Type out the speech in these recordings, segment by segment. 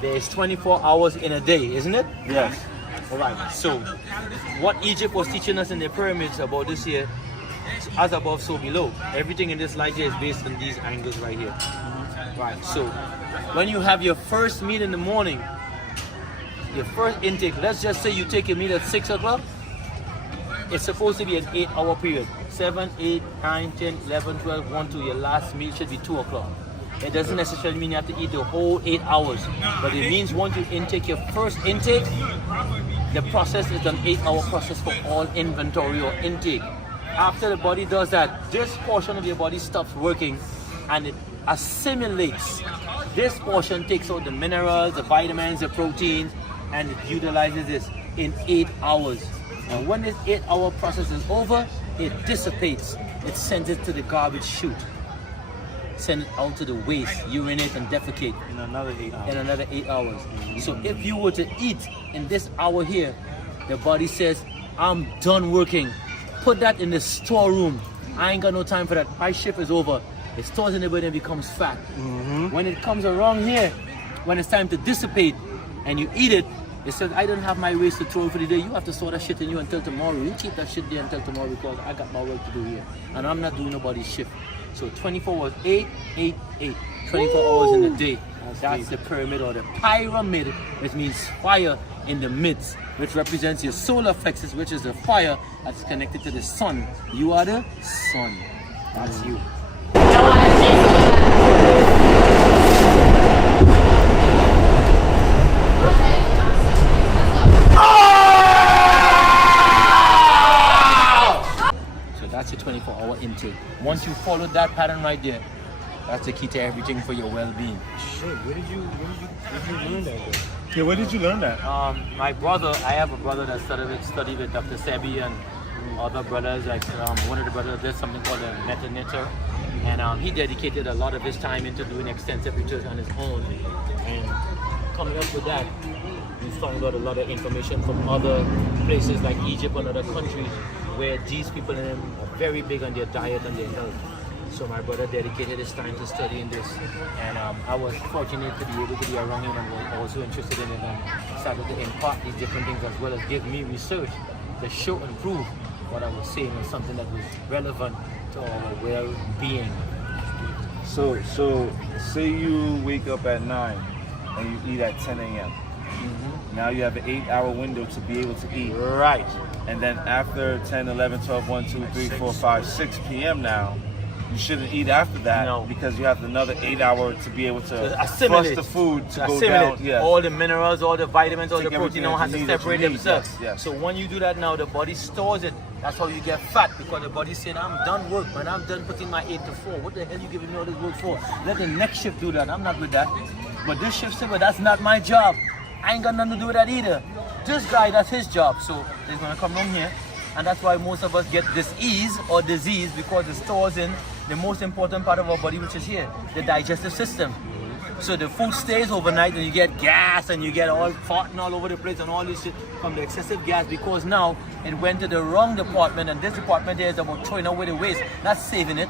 there's 24 hours in a day, isn't it? Yes. All right. So, what Egypt was teaching us in the pyramids about this here, as above, so below. Everything in this light here is based on these angles right here. Right. So, when you have your first meal in the morning, your first intake, let's just say you take your meal at 6 o'clock. It's supposed to be an 8-hour period. 7, 8, 9, 10, 11, 12, 1, 2. Your last meal should be 2 o'clock. It doesn't necessarily mean you have to eat the whole 8 hours, but it means once you intake your first intake, the process is an 8-hour process for all inventory or intake. After the body does that, this portion of your body stops working and it assimilates. This portion takes out the minerals, the vitamins, the proteins, and it utilizes this in 8 hours. And when this 8-hour process is over, it dissipates. It sends it to the garbage chute. Send it out to the waste, urinate and defecate In another 8 hours. in another 8 hours. So if you were to eat in this hour here, the body says, I'm done working. Put that in the storeroom. I ain't got no time for that. My shift is over. It stores in the body and becomes fat. When it comes around here, when it's time to dissipate and you eat it, it says, I don't have my waste to throw for the day. You have to store that shit in you until tomorrow. You keep that shit there until tomorrow because I got my work to do here. And I'm not doing nobody's shift. So 24 was 8, 8, 8. 24 hours in a day. That's the pyramid or the pyramid, which means fire in the midst, which represents your solar plexus, which is the fire that's connected to the sun. You are the sun. That's you. So that's your 24-hour intake. Once you follow that pattern right there, that's the key to everything for your well-being. Shit, where did you learn that? Yeah, where did you learn that? My brother, I have a brother that studied with Dr. Sebi and other brothers. Like one of the brothers did something called a meta knitter, and he dedicated a lot of his time into doing extensive research on his own. And coming up with that, we found out a lot of information from other places like Egypt and other countries where these people in them are very big on their diet and their health. So my brother dedicated his time to studying this, and I was fortunate to be able to be around him and was also interested in it and started to impart these different things as well as give me research to show and prove what I was saying was something that was relevant to our well-being. So say you wake up at 9 and you eat at 10 a.m. Now you have an 8-hour window to be able to eat. Right. And then after 10, 11, 12, 1, 2, 3, 4, 5, 6 p.m. now, you shouldn't eat after that. No. Because you have another 8 hour to be able to assimilate flush the food to go assimilate down. Yeah. all the minerals, all the vitamins, all Take the protein, everything all has that to you need, that separate you need. themselves. Yes, yes. So when you do that now, the body stores it. That's how you get fat, because the body saying, I'm done work, man. I'm done putting my 8 to 4. What the hell you giving me all this work for? Let the next shift do that. I'm not with that. But this shift said, well, that's not my job. I ain't got nothing to do with that either. This guy, that's his job. So he's gonna come down here. And that's why most of us get disease or disease, because it stores in the most important part of our body, which is here, the digestive system. So the food stays overnight and you get gas and you get all farting all over the place and all this shit from the excessive gas, because now it went to the wrong department, and this department there is about throwing away the waste, not saving it.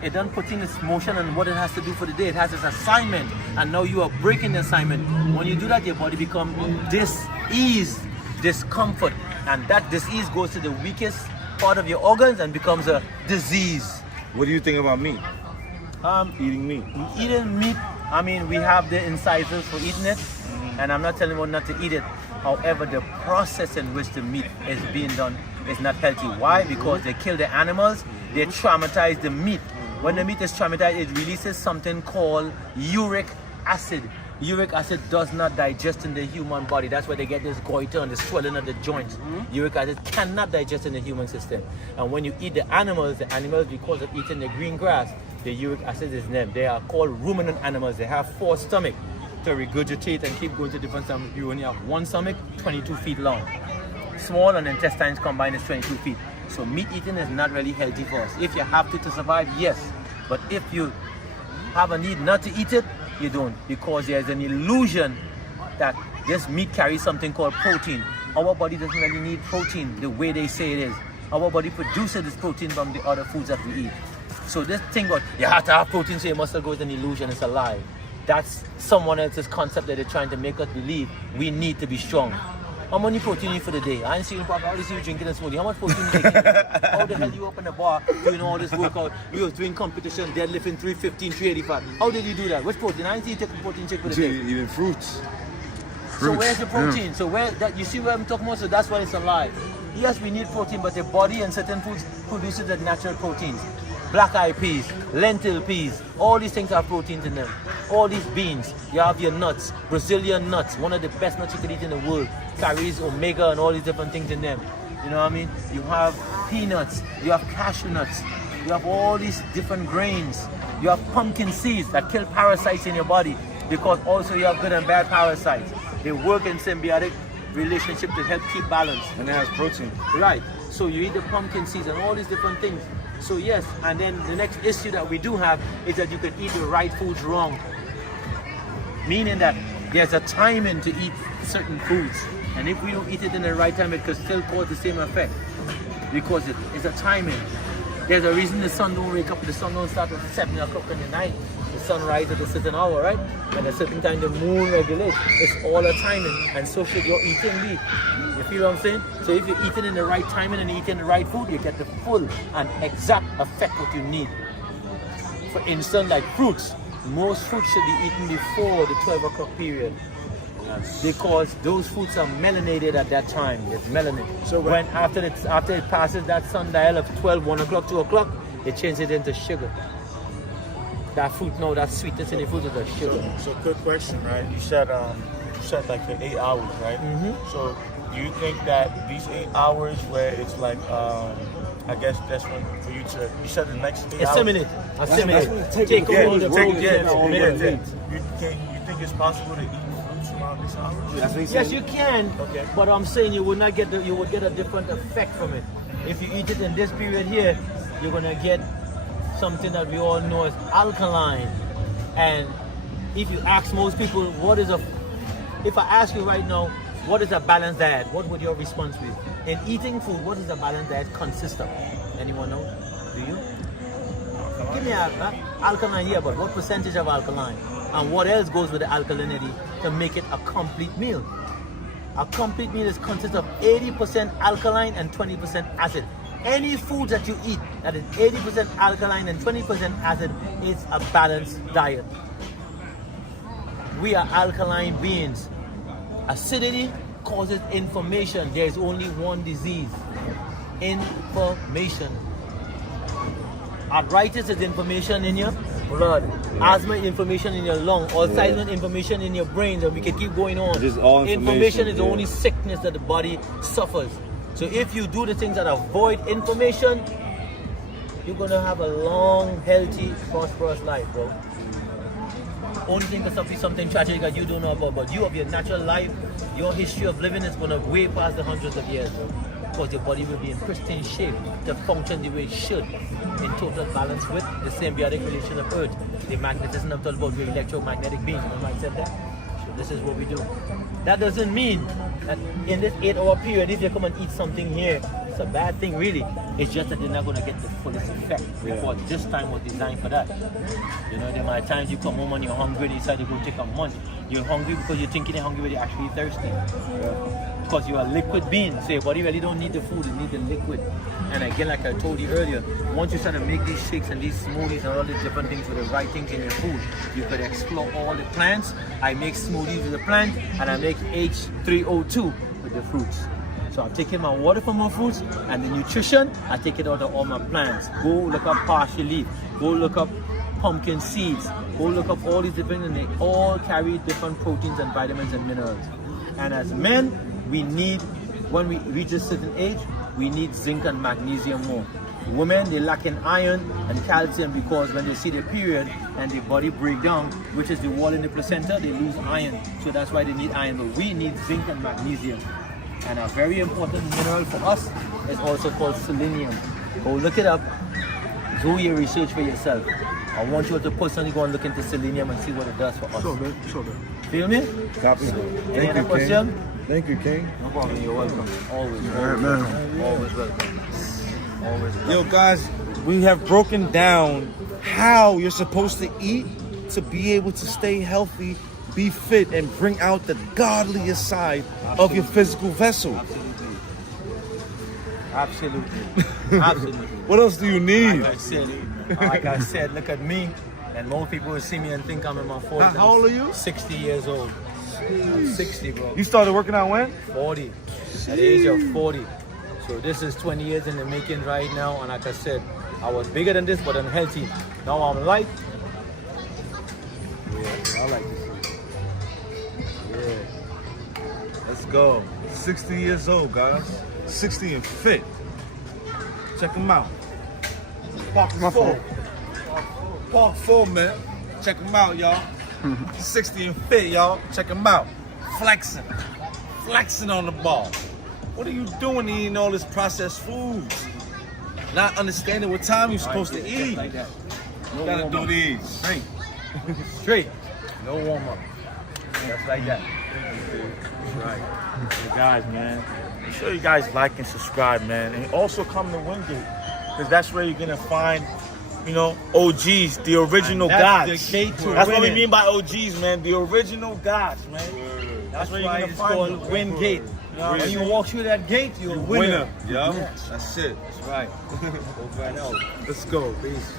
It done putting its motion on what it has to do for the day. It has its assignment, and now you are breaking the assignment. When you do that, your body becomes dis-ease, discomfort, and that disease goes to the weakest part of your organs and becomes a disease. What do you think about meat? Eating meat. Eating meat, I mean, we have the incisors for eating it, and I'm not telling you not to eat it. However, the process in which the meat is being done is not healthy. Why? Because they kill the animals, they traumatize the meat. When the meat is traumatized, it releases something called uric acid. Uric acid does not digest in the human body. That's why they get this goiter and the swelling of the joints. Uric acid cannot digest in the human system. And when you eat the animals, because of eating the green grass, the uric acid is in them. They are called ruminant animals. They have 4 stomachs to regurgitate and keep going to different stomachs. You only have 1 stomach, 22 feet long. Small, and intestines combined is 22 feet. So meat eating is not really healthy for us. If you have to survive, yes. But if you have a need not to eat it, you don't, because there's an illusion that this meat carries something called protein. Our body doesn't really need protein the way they say it is. Our body produces this protein from the other foods that we eat. So this thing about you have to have protein so your muscle grows, an illusion, it's a lie. that's someone else's concept that they're trying to make us believe we need to be strong. How many protein you need for the day? I ain't seen you probably. I only see you drinking a smoothie. How much protein you taking? How the hell you up in the bar doing all this workout? You was doing competition, deadlifting 315, 385. How did you do that? What's protein? I ain't see you take a protein shake for the day. Eating fruits. So where's the protein? So where that you see where I'm talking about? So that's why it's alive. Yes, we need protein, but the body and certain foods produces the natural proteins. Black eyed peas, lentil peas, all these things have proteins in them. All these beans, you have your nuts, Brazilian nuts, one of the best nuts you can eat in the world. Carries omega and all these different things in them. You know what I mean? You have peanuts, you have cashew nuts, you have all these different grains. You have pumpkin seeds that kill parasites in your body, because also you have good and bad parasites. They work in symbiotic relationship to help keep balance. And it has protein. Right. So you eat the pumpkin seeds and all these different things. So yes, and then the next issue that we do have is that you can eat the right foods wrong. Meaning that there's a timing to eat certain foods. And if we don't eat it in the right time, it could still cause the same effect. Because it is a timing. There's a reason the sun don't wake up, the sun don't start at 7 o'clock in the night. The sun rises at a certain hour, right? And at a certain time the moon regulates. It's all a timing. And so should your eating be. You feel what I'm saying? So if you're eating in the right timing and eating the right food, you get the full and exact effect what you need. For instance, like fruits. Most fruits should be eaten before the 12 o'clock period. Because those fruits are melanated at that time. It's melanin. So when after it passes that sundial of 12, 1 o'clock, 2 o'clock, it changes it into sugar. That fruit now, that sweetness in the fruit is a sugar. So quick question, right? You said like for 8 hours, right? Mm-hmm. So do you think that these 8 hours where it's like I guess that's when for you to you said the next 8 hours. Assimilate. Take all the proteins. You think it's possible to eat fruits around this hour? Yes, you can. Okay. But I'm saying you would not get you would get a different effect from it. If you eat it in this period here, you're gonna get something that we all know as alkaline. And if you ask most people if I ask you right now, what is a balanced diet? What would your response be? In eating food, what does a balanced diet consist of? Anyone know? Do you? Give me alkaline here, but what percentage of alkaline? And what else goes with the alkalinity to make it a complete meal? A complete meal consists of 80% alkaline and 20% acid. Any food that you eat that is 80% alkaline and 20% acid is a balanced diet. We are alkaline beings. Acidity causes inflammation. There is only one disease: inflammation. Arthritis is inflammation in your blood. Asthma, inflammation in your lung. Alzheimer's, inflammation in your brain. And we can keep going on. Just all inflammation is the only sickness that the body suffers. So if you do the things that avoid inflammation, you're gonna have a long, healthy, prosperous life, bro. Only thing that's be something tragic that you don't know about, but you have your natural life, your history of living is gonna way past the hundreds of years, bro. Because your body will be in pristine shape to function the way it should, in total balance with the symbiotic relation of Earth. The magnetism I'm talking about, we're electromagnetic beings. Remember I said that? So this is what we do. That doesn't mean that in this 8-hour period, if you come and eat something here, it's a bad thing really. It's just that you're not going to get the fullest effect, because this time was designed for that. You know, there might times you come home and you're hungry and you decide to go take a munch. You're hungry because you're thinking you're hungry, but you're actually thirsty. Because you're a liquid being, so your body really don't need the food, it needs the liquid. And again, like I told you earlier, once you start to make these shakes and these smoothies and all these different things with the right things in your food, you could explore all the plants. I make smoothies with the plant, and I make H3O2 with the fruits. So I'm taking my water from my fruits, and the nutrition, I take it out of all my plants. Go look up parsley leaf, go look up pumpkin seeds, go look up all these different, and they all carry different proteins and vitamins and minerals. And as men, we need, when we reach a certain age, we need zinc and magnesium more. Women, they lack in iron and calcium, because when they see their period and their body break down, which is the wall in the placenta, they lose iron. So that's why they need iron. But we need zinc and magnesium. And a very important mineral for us is also called selenium. Go look it up. Do your research for yourself. I want you to personally go and look into selenium and see what it does for us. Sure, man. Sure, man. Feel me? Copy. Any other question? Thank you, King. No problem. You're welcome. Always. All right, man. Always welcome. Always welcome. Yo, guys, we have broken down how you're supposed to eat to be able to stay healthy, be fit, and bring out the godliest side of your physical vessel. Absolutely. Absolutely. What else do you need? Like I said, look at me. And most people will see me and think I'm in my 40s. How old are you? 60 years old. I'm 60, bro. You started working out when? 40. At the age of 40. So this is 20 years in the making right now. And like I said, I was bigger than this, but I'm healthy. Now I'm light. Yeah, I like this. Yeah. Let's go. 60 years old, guys. 60 and fit. Check him out. Park full. Park full, man. Check him out, y'all. 60 and fit, y'all. Check him out. Flexing. Flexing on the ball. What are you doing eating all this processed foods? Not understanding what time you're supposed to eat. Like that. No Gotta warm do up. these. Straight. Straight. No warm up. Just like that. Right. So guys, man, make sure you guys like and subscribe, man. And also come to Wingate, because that's where you're going to find, you know, OGs, the original That's gods. the gate to That's what we winning. mean by OGs, man. The original gods, man. That's where why you're it's gonna find called them. Win Gate. When you walk through that gate, you're a winner. Yeah, that's it. That's right. Over and out. Let's go. Peace.